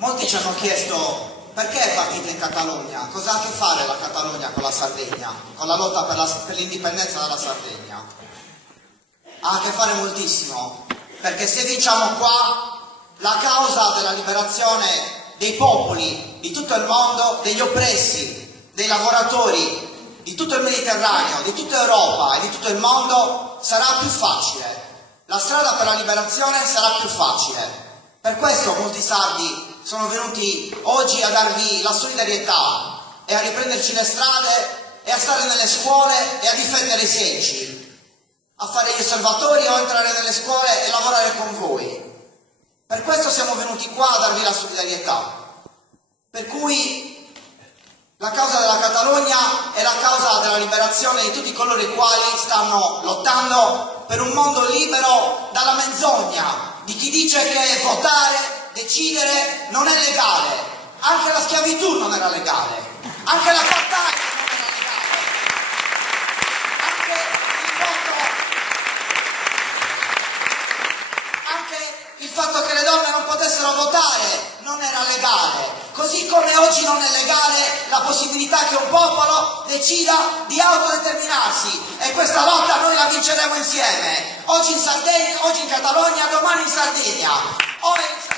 Molti ci hanno chiesto perché è partita in Catalogna, cosa ha a che fare la Catalogna con la Sardegna, con la lotta per l'indipendenza della Sardegna. Ha a che fare moltissimo, perché se vinciamo qua, la causa della liberazione dei popoli di tutto il mondo, degli oppressi, dei lavoratori, di tutto il Mediterraneo, di tutta Europa e di tutto il mondo sarà più facile. La strada per la liberazione sarà più facile. Per questo molti sardi sono venuti oggi a darvi la solidarietà e a riprenderci le strade e a stare nelle scuole e a difendere i seggi, a fare gli osservatori o entrare nelle scuole e lavorare con voi. Per questo siamo venuti qua a darvi la solidarietà. Per cui la causa della Catalogna è la causa della liberazione di tutti coloro i quali stanno lottando per un mondo libero dalla menzogna di chi dice che votare, decidere non è legale. Anche la schiavitù non era legale, anche la battaglia non era legale, anche il fatto che le donne non potessero votare non era legale. Così come oggi non è legale la possibilità che un popolo decida di autodeterminarsi, e questa lotta noi la vinceremo insieme, oggi in Sardegna, oggi in Catalogna, domani in Sardegna, o in